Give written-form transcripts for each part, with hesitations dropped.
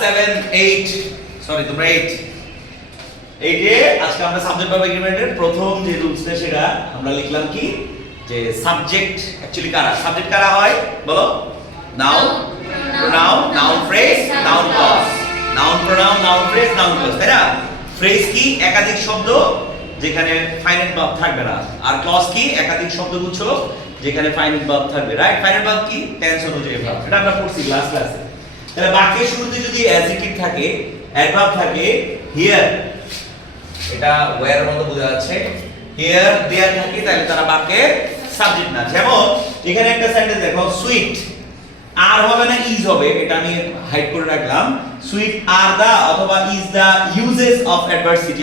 7 8 sorry তোমরা 8 এই যে আজকে আমরা সাবজেক্ট ভার্ব এগ্রিমেন্টের প্রথম যে রুলসটা সেটা আমরা লিখলাম কি যে সাবজেক্ট অ্যাকচুয়ালি কারা সাবজেক্ট কারা হয় বলো noun pronoun noun phrase noun clause noun pronoun noun phrase noun clause তাই না ফ্রেজ কি একাধিক শব্দ যেখানে ফাইনাইট ভার্ব থাকবে না আর ক্লজ কি একাধিক শব্দগুচ্ছ যেখানে ফাইনাইট ভার্ব থাকবে রাইট ফাইনাইট ভার্ব কি টেন্স অনুযায়ী ভার্ব এটা আমরা পড়ছি ক্লাসে তাহলে বাক্যের শুরুতে যদি অ্যাডজেক্টিভ থাকে অ্যাডভার্ব থাকে হিয়ার এটা ওয়্যার মতো বোঝা যাচ্ছে হিয়ার দেয়ার থাকে তাহলে তারা বাক্যের সাবজেক্ট না যেমন এখানে একটা সেন্টেন্স দেখো সুইট আর হবে না ইজ হবে এটা আমি হাইড করে রাখলাম সুইট আর দা অথবা is the uses of adversity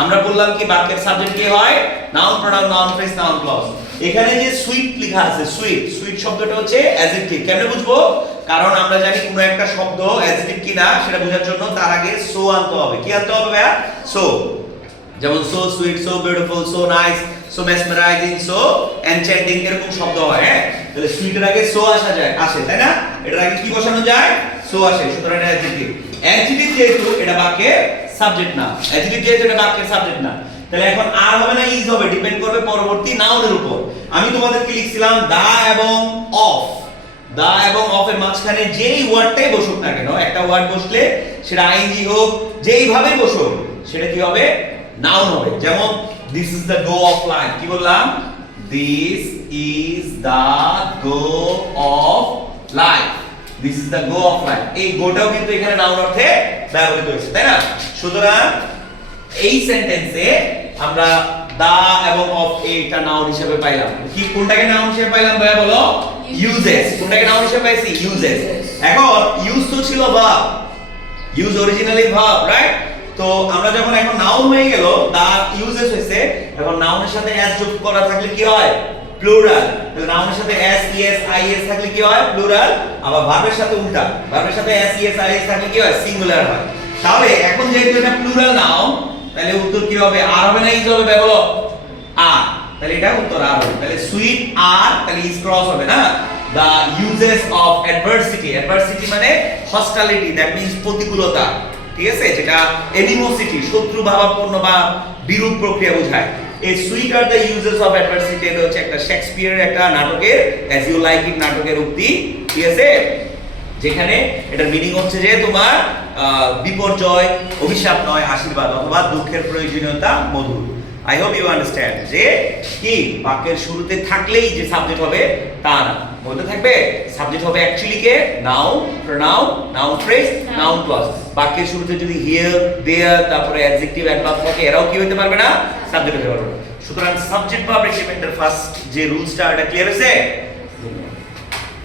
আমরা বললাম কি বাক্যের সাবজেক্ট কি হয় noun pronoun noun phrase noun clause এখানে যে সুইট লেখা আছে সুইট সুইট শব্দটা হচ্ছে অ্যাডজেক্টিভ কেমনে বুঝবো কারণ আমরা জানি কোনো একটা শব্দ অ্যাডজেক্টিভ কিনা সেটা বোঝার জন্য তার আগে সো আনতে হবে কি আনতে হবে ভাইয়া সো যেমন so sweet so beautiful so nice so mesmerising so enchanting এরকম শব্দ হয় হ্যাঁ তাহলে সুইটের আগে সো আসে তাই না এটার আগে কি বসানো যায় সো আসে সুতরাং এটা অ্যাডজেক্টিভ অ্যাডজেক্টিভ যেহেতু এটা বাক্যের সাবজেক্ট না অ্যাডজেক্টিভ যেহেতু এটা বাক্যের সাবজেক্ট না তাহলে এখন আর হবে না ইজ হবে ডিপেন্ড করবে পরবর্তী নাউনের উপর আমি তোমাদেরকে লিখছিলাম দা এবং অফ দা এবং অফ এর মাঝখানে যেই ওয়ার্ডটাই বসুক না কেন একটা ওয়ার্ড বসলে সেটা আইএনজি হোক যেইভাবে বসুক সেটা কি হবে নাউন হবে যেমন this is the go of life কি বললাম this is the go of life this is the go of life এই গোটাও কিন্তু এখানে নাউন অর্থে ব্যবহৃত হয়েছে তাই না সুতরাং এই সেন্টেন্সে আমরা দা এবং অফ এটা নাউন হিসেবে পাইলাম কি কোনটাকে নাউন হিসেবে পাইলাম ভাইয়া বলো ইউজেস কোনটাকে নাউন হিসেবে পাইছি ইউজেস এখন ইউজ তো ছিল verb use originally verb right তো আমরা যখন এখন নাউন হয়ে গেল দা ইউজেস হইছে এখন নাউনের সাথে এস যোগ করা থাকলে কি হয় প্লুরাল তাহলে নাউনের সাথে এস ইএস আইএস থাকলে কি হয় প্লুরাল আবার ভার্বের সাথে উল্টা ভার্বের সাথে এস ইএস আইএস থাকলে কি হয় সিঙ্গুলার হয় তাহলে এখন যেহেতু এটা প্লুরাল নাউন তাহলে উত্তর কি হবে আর হবে না ইজ হবে বলো আর তাহলে এটা উত্তর আর হবে তাহলে সুইট আর তাহলে ইজ ক্রস হবে না দা ইউজেস অফ অ্যাডভার্সিটি অ্যাডভার্সিটি মানে হস্টালিটি দ্যাট মিন্স প্রতিকূলতা ঠিক আছে যেটা এনিমোসিটি শত্রু ভাবাপন্ন বা বিরূপ প্রক্রিয়া বোঝায় এই sweet are the uses of adversity এটা হচ্ছে একটা শেক্সপিয়ারের একটা নাটকের অ্যাজ ইউ লাইক ইট নাটকের উক্তি ঠিক আছে যেখানে এটার মিনিং হচ্ছে যে তোমার বিপর্যয় অভিশাপ নয় আশীর্বাদ অথবা দুঃখের প্রয়োজনীয়তা মধুর আই হোপ ইউ আন্ডারস্ট্যান্ড যে কি বাক্যের শুরুতে থাকলেই যে সাবজেক্ট হবে তা না মধ্যে থাকবে সাবজেক্ট হবে অ্যাকচুয়ালি কে noun pronoun noun phrase noun clause বাক্যের শুরুতে যদি হিয়ার দেয়ার তারপরে অ্যাডজেক্টিভ অ্যাডভার্ব থাকে এরাও কি হতে পারবে না সাবজেক্ট হতে পারবে সুতরাং সাবজেক্ট ভার্ব এগ্রিমেন্টের ফার্স্ট যে রুলসটা এটা ক্লিয়ার হয়েছে